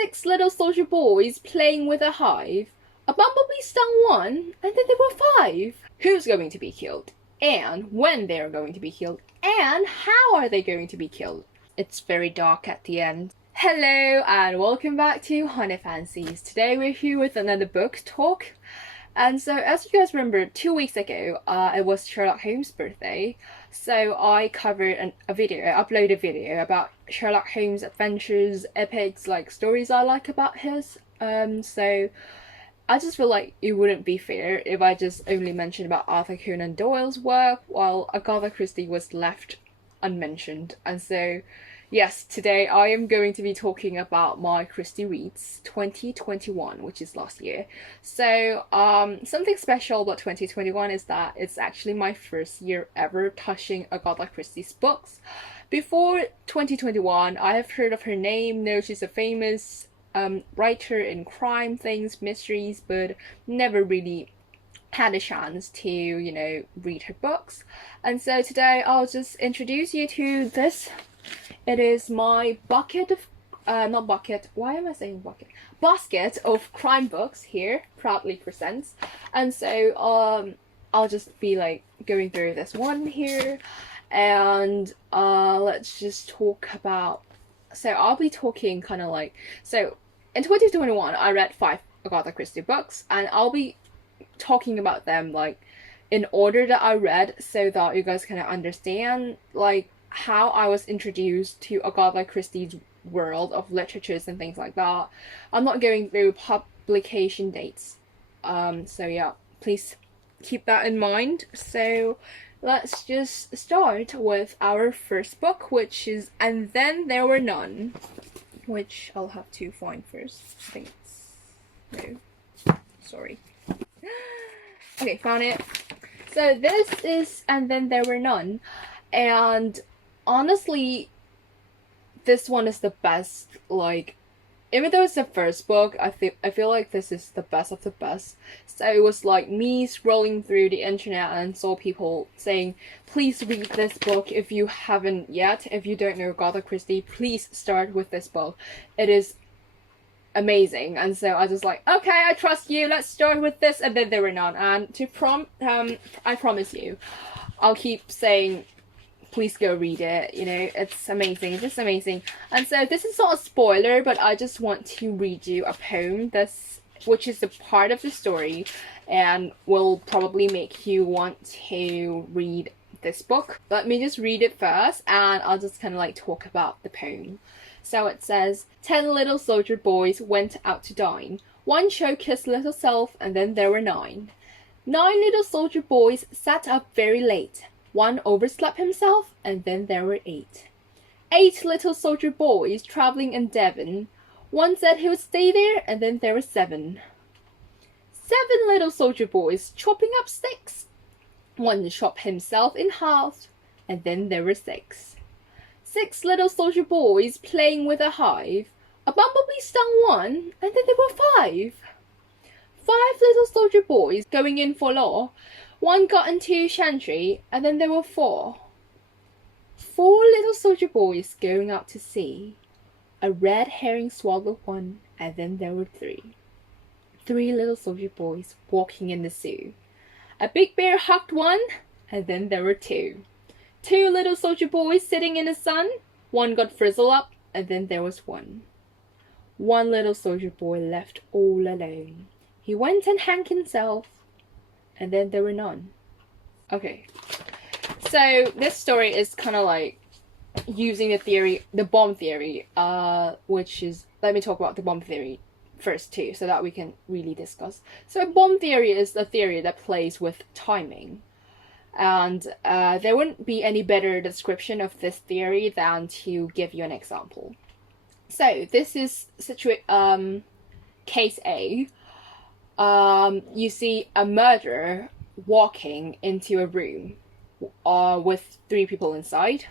6 little soldier boys playing with a hive. A bumblebee stung one, and then there were 5. Who's going to be killed? And when they're going to be killed? And how are they going to be killed? It's very dark at the end. Hello and welcome back to Honey Fancies. Today we're here with another book talk. And so as you guys remember, 2 weeks ago, it was Sherlock Holmes' birthday. So I covered uploaded a video about Sherlock Holmes' adventures, epics, like stories I like about his. So I just feel like it wouldn't be fair if I just only mentioned about Arthur Conan Doyle's work while Agatha Christie was left unmentioned. And so yes, today I am going to be talking about my Christie Reads 2021, which is last year. So something special about 2021 is that it's actually my first year ever touching Agatha Christie's books. Before 2021, I have heard of her name, know she's a famous writer in crime things, mysteries, but never really had a chance to, read her books. And so today I'll just introduce you to this. It is my basket of crime books here, proudly presents. And so I'll just be like going through this one here, and let's just talk about, so I'll be talking kind of like, so in 2021 I read 5 Agatha Christie books, and I'll be talking about them like in order that I read, so that you guys can understand like how I was introduced to Agatha Christie's world of literatures and things like that. I'm not going through publication dates, so yeah, please keep that in mind. So let's just start with our first book, which is And Then There Were None, which I'll have to find first. I think it's... no, sorry. Okay, found it. So this is And Then There Were None, and honestly, this one is the best. Like, even though it's the first book, I feel like this is the best of the best. So it was like me scrolling through the internet and saw people saying, please read this book if you haven't yet. If you don't know Agatha Christie, please start with this book. It is amazing. And so I was just like, okay, I trust you, let's start with this. And Then There Were None. And I promise you, I'll keep saying, please go read it. It's amazing. It's just amazing. And so this is not a spoiler, but I just want to read you a poem which is a part of the story and will probably make you want to read this book. Let me just read it first, and I'll just kind of like talk about the poem. So it says, 10 little soldier boys went out to dine. One choked his little self, and then there were 9. 9 little soldier boys sat up very late. One overslept himself, and then there were 8. 8 little soldier boys travelling in Devon. One said he would stay there, and then there were 7. 7 little soldier boys chopping up sticks. One chopped himself in half, and then there were 6. 6 little soldier boys playing with a hive. A bumblebee stung one, and then there were 5. 5 little soldier boys going in for law. One got into chantry, and then there were 4. 4 little soldier boys going out to sea. A red herring swallowed one, and then there were 3. 3 little soldier boys walking in the Sioux. A big bear hugged one, and then there were 2. 2 little soldier boys sitting in the sun. One got frizzled up, and then there was 1. 1 little soldier boy left all alone. He went and hanged himself, and then there were none. Okay, so this story is kind of like using the bomb theory, which is, let me talk about the bomb theory first too, so that we can really discuss. So bomb theory is a theory that plays with timing, and there wouldn't be any better description of this theory than to give you an example. So this is case A. You see a murderer walking into a room with 3 people inside,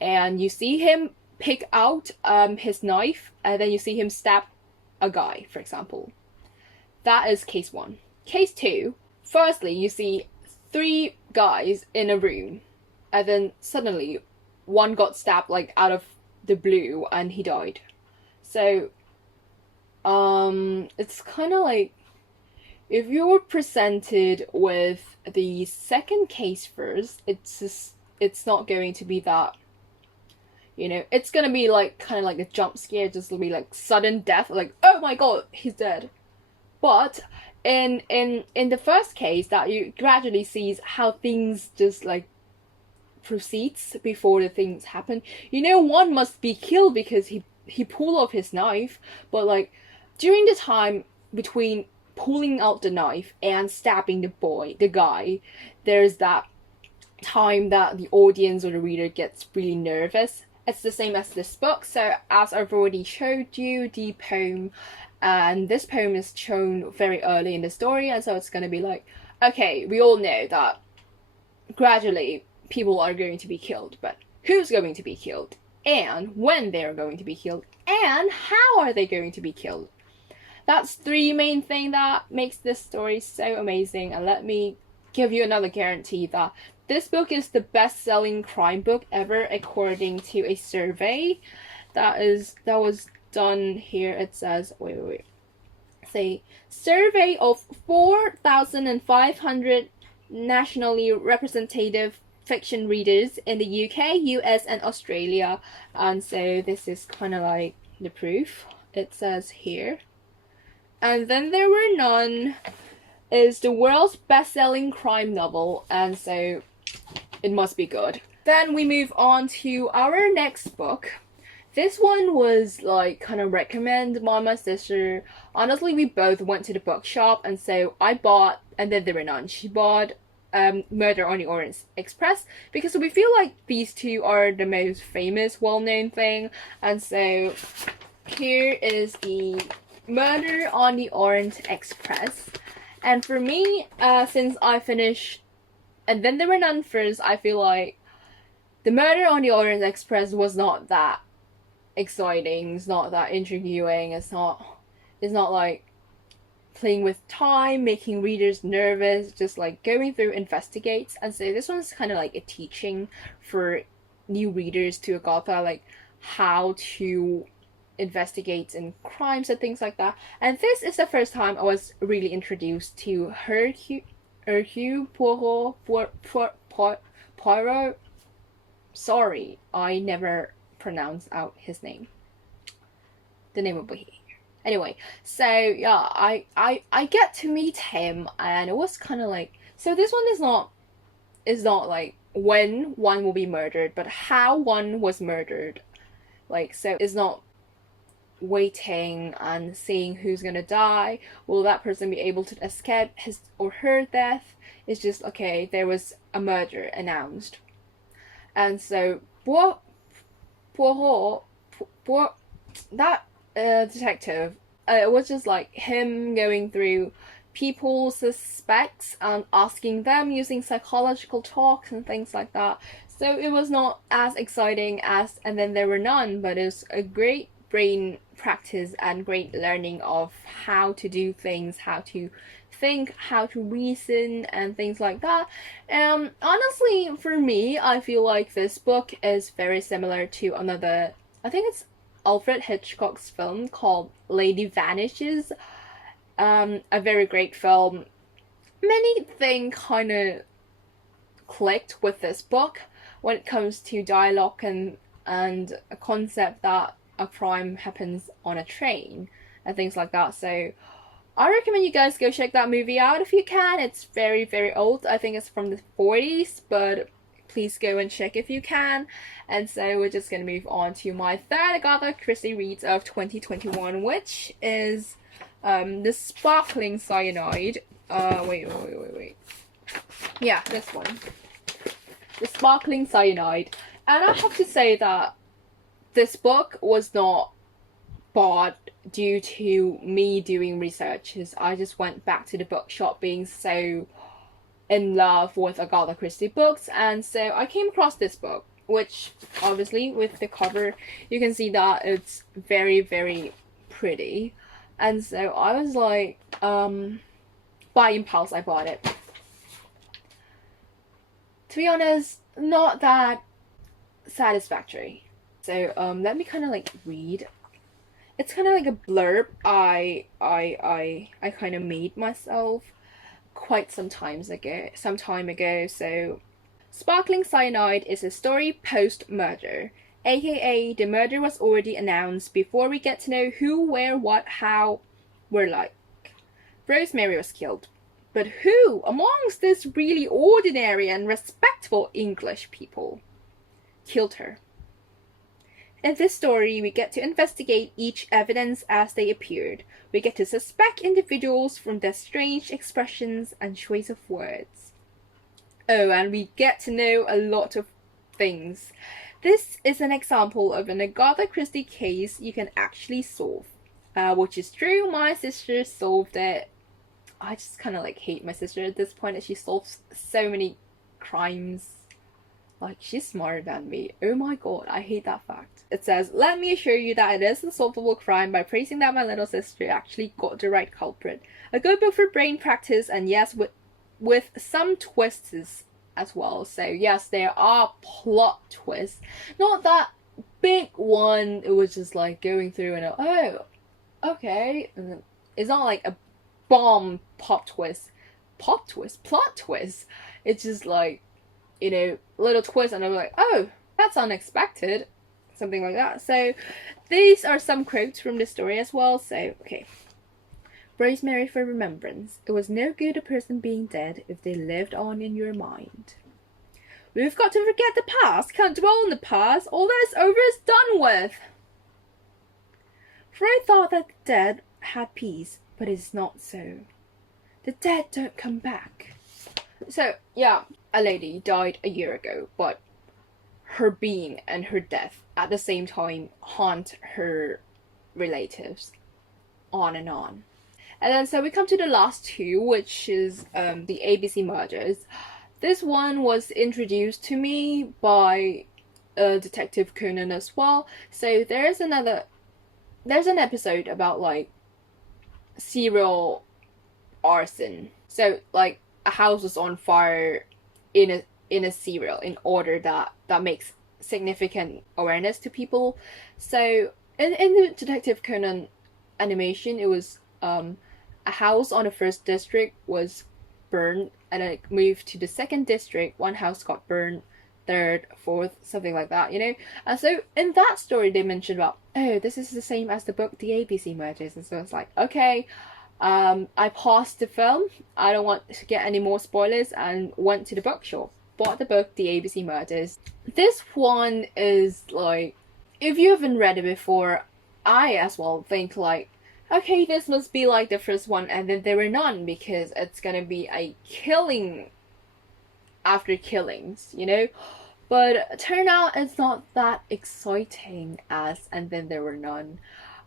and you see him pick out his knife, and then you see him stab a guy, for example. That is case 1. Case 2, firstly, you see 3 guys in a room, and then suddenly one got stabbed like out of the blue and he died. So it's kind of like if you were presented with the second case first, it's not going to be that, it's gonna be like kind of like a jump scare, just will be like sudden death, like oh my god, he's dead. But in the first case, that you gradually sees how things just like proceeds before the things happen. One must be killed because he pulled off his knife, but like during the time between pulling out the knife and stabbing the guy, there's that time that the audience or the reader gets really nervous. It's the same as this book. So as I've already showed you the poem, and this poem is shown very early in the story, and so it's going to be like, okay, we all know that gradually people are going to be killed, but who's going to be killed, and when they're going to be killed, and how are they going to be killed. That's three main things that makes this story so amazing. And let me give you another guarantee that this book is the best-selling crime book ever, according to a survey that was done here. It says, wait. Say, survey of 4,500 nationally representative fiction readers in the UK, US, and Australia. And so this is kind of like the proof. It says here. And Then There Were None is the world's best-selling crime novel, and so it must be good. Then we move on to our next book. This one was like kind of recommended by my sister. Honestly, we both went to the bookshop, and so I bought And Then There Were None. She bought Murder on the Orient Express because we feel like these two are the most famous, well-known thing. And so here is the Murder on the Orient Express. And for me, since I finished And Then There Were None first, I feel like the Murder on the Orient Express was not that exciting, it's not that intriguing, it's not like playing with time, making readers nervous, just like going through investigates. And so this one's kind of like a teaching for new readers to Agatha, like how to investigate in crimes and things like that. And this is the first time I was really introduced to Hercule Poirot. Sorry, I never pronounced out his name. The name of Bohemian. Anyway, so yeah, I get to meet him, and it was kind of like, so this one is not like when one will be murdered, but how one was murdered. Like, so it's not waiting and seeing who's gonna die. Will that person be able to escape his or her death? It's just, okay, there was a murder announced. And so that detective, it was just like him going through people's suspects and asking them using psychological talks and things like that. So it was not as exciting as And Then There Were None, but it was a great brain practice and great learning of how to do things, how to think, how to reason, and things like that. Honestly, for me, I feel like this book is very similar to another, I think it's Alfred Hitchcock's film called Lady Vanishes. A very great film. Many things kind of clicked with this book when it comes to dialogue and a concept that a crime happens on a train and things like that. So I recommend you guys go check that movie out if you can. It's very, very old. I think it's from the 40s, but please go and check if you can. And so we're just going to move on to my third Agatha Christie Reads of 2021, which is The Sparkling Cyanide. Wait. Yeah, this one. The Sparkling Cyanide. And I have to say that this book was not bought due to me doing researches. I just went back to the bookshop being so in love with Agatha Christie books, and so I came across this book, which obviously with the cover you can see that it's very, very pretty. And so I was like, by impulse I bought it. To be honest, not that satisfactory. So let me kind of like read. It's kind of like a blurb I kind of made myself quite some time ago. So, Sparkling Cyanide is a story post-murder, aka the murder was already announced before we get to know who, where, what, how. We're like, Rosemary was killed. But who amongst this really ordinary and respectable English people killed her? In this story, we get to investigate each evidence as they appeared. We get to suspect individuals from their strange expressions and choice of words. Oh, and we get to know a lot of things. This is an example of an Agatha Christie case you can actually solve. Which is true, my sister solved it. I just kind of like hate my sister at this point, that she solves so many crimes. Like, she's smarter than me. Oh my god, I hate that fact. It says, let me assure you that it is a solvable crime by praising that my little sister actually got the right culprit. A good book for brain practice, and yes, with some twists as well. So yes, there are plot twists. Not that big one, it was just like going through and oh, okay. And it's not like a bomb plot twist. It's just like, you know, little twist, and I'm like, oh, that's unexpected, something like that. So these are some quotes from the story as well. So okay, Rosemary for remembrance. It was no good a person being dead if they lived on in your mind. We've got to forget the past, can't dwell on the past. All that is over is done with. Freud thought that the dead had peace, but it's not so. The dead don't come back. So yeah, a lady died a year ago, but her being and her death at the same time haunt her relatives, on and on. And then so we come to the last two, which is the ABC murders. This one was introduced to me by Detective Conan as well. So there's an episode about like serial arson. So like a house was on fire in a serial in order that makes significant awareness to people. So in the Detective Conan animation, it was a house on the first district was burned, and then it moved to the second district. One house got burned, third, fourth, something like that, you know. And so in that story, they mentioned about, oh, this is the same as the book The ABC Murders, and so it's like, okay. I paused the film. I don't want to get any more spoilers, and went to the bookshop. Bought the book, The ABC Murders. This one is like, if you haven't read it before, I as well think like, okay, this must be like the first one, and then there were none, because it's gonna be a killing after killings, you know? But turn out it's not that exciting as And Then There Were None.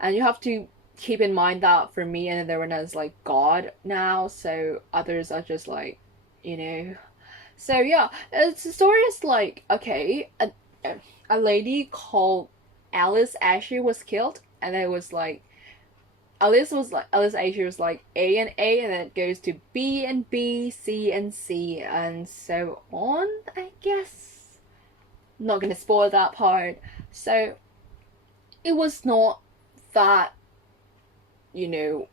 And you have to keep in mind that for me, And Then There Were None is like God now, so others are just like, you know. So yeah, the story is like, okay, a lady called Alice Asher was killed, and it was like, Alice Asher was like A, and then it goes to B and B, C and C, and so on, I guess. I'm not gonna spoil that part. So it was not that, you know,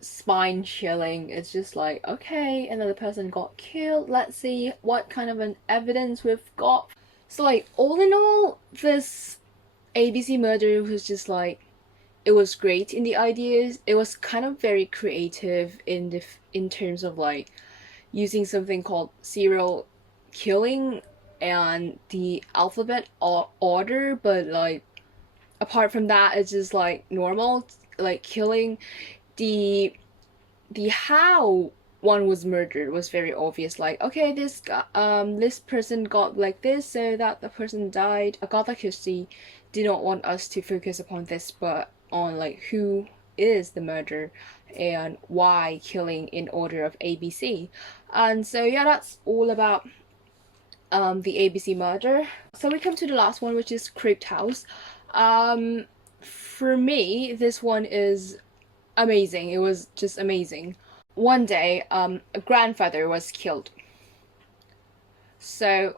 spine chilling. It's just like, okay, another person got killed, let's see what kind of an evidence we've got. So like, all in all, this ABC murder was just like, it was great in the ideas. It was kind of very creative in terms of like using something called serial killing and the alphabet order, but like apart from that, it's just like normal, like killing. The how one was murdered was very obvious. Like, okay, this person got like this, so that the person died. Agatha Christie did not want us to focus upon this, but on like who is the murderer and why killing in order of ABC. And so yeah, that's all about the ABC murder. So we come to the last one, which is Crypt House. For me, this one is amazing. It was just amazing. One day, a grandfather was killed. So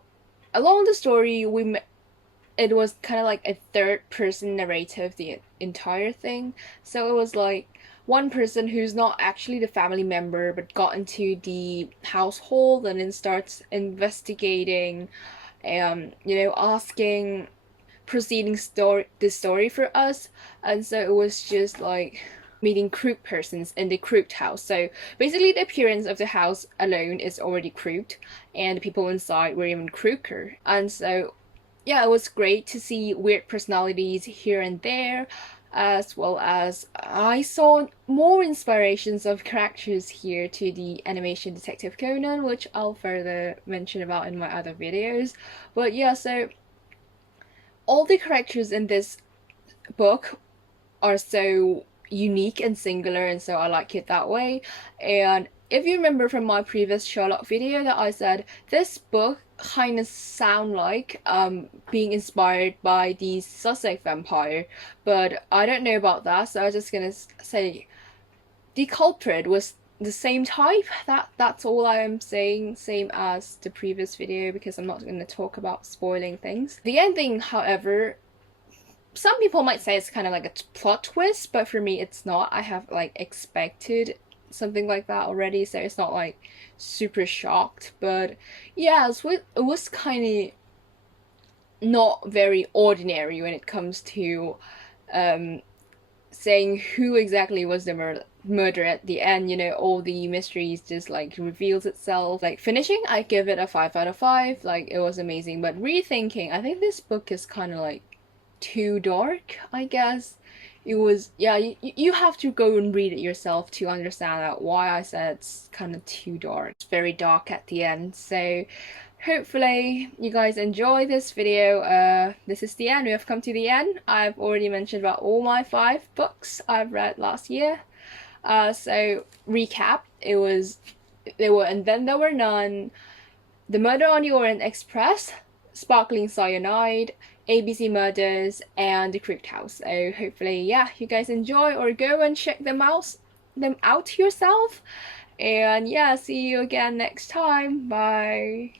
along the story, it was kind of like a third person narrative entire thing. So it was like one person who's not actually the family member but got into the household and then starts investigating and asking proceeding this story for us. And so it was just like meeting crooked persons in the crooked house. So basically the appearance of the house alone is already crooked, and the people inside were even crookeder. And so yeah, it was great to see weird personalities here and there, as well as I saw more inspirations of characters here to the animation Detective Conan, which I'll further mention about in my other videos. But yeah, so all the characters in this book are so unique and singular, and so I like it that way. And if you remember from my previous Sherlock video that I said this book kind of sound like being inspired by the Sussex vampire, but I don't know about that, so I'm just gonna say the culprit was the same type. That's all I am saying, same as the previous video, because I'm not going to talk about spoiling things. The ending, however, some people might say it's kind of like a plot twist, but for me it's not. I have like expected something like that already, so it's not like super shocked. But yeah, it was kind of not very ordinary when it comes to saying who exactly was the murder at the end. All the mysteries just like reveals itself. Like finishing, I give it a 5 out of 5. Like it was amazing, but rethinking, I think this book is kind of like too dark, I guess. It was, yeah, you have to go and read it yourself to understand that why I said it's kind of too dark. It's very dark at the end. So hopefully you guys enjoy this video. This is the end. We have come to the end. I've already mentioned about all my 5 books I've read last year. So recap, there were And Then There Were None, The Murder on the Orient Express, Sparkling Cyanide, ABC Murders, and The Crooked House. So hopefully, yeah, you guys enjoy, or go and check them out yourself. And yeah, see you again next time. Bye.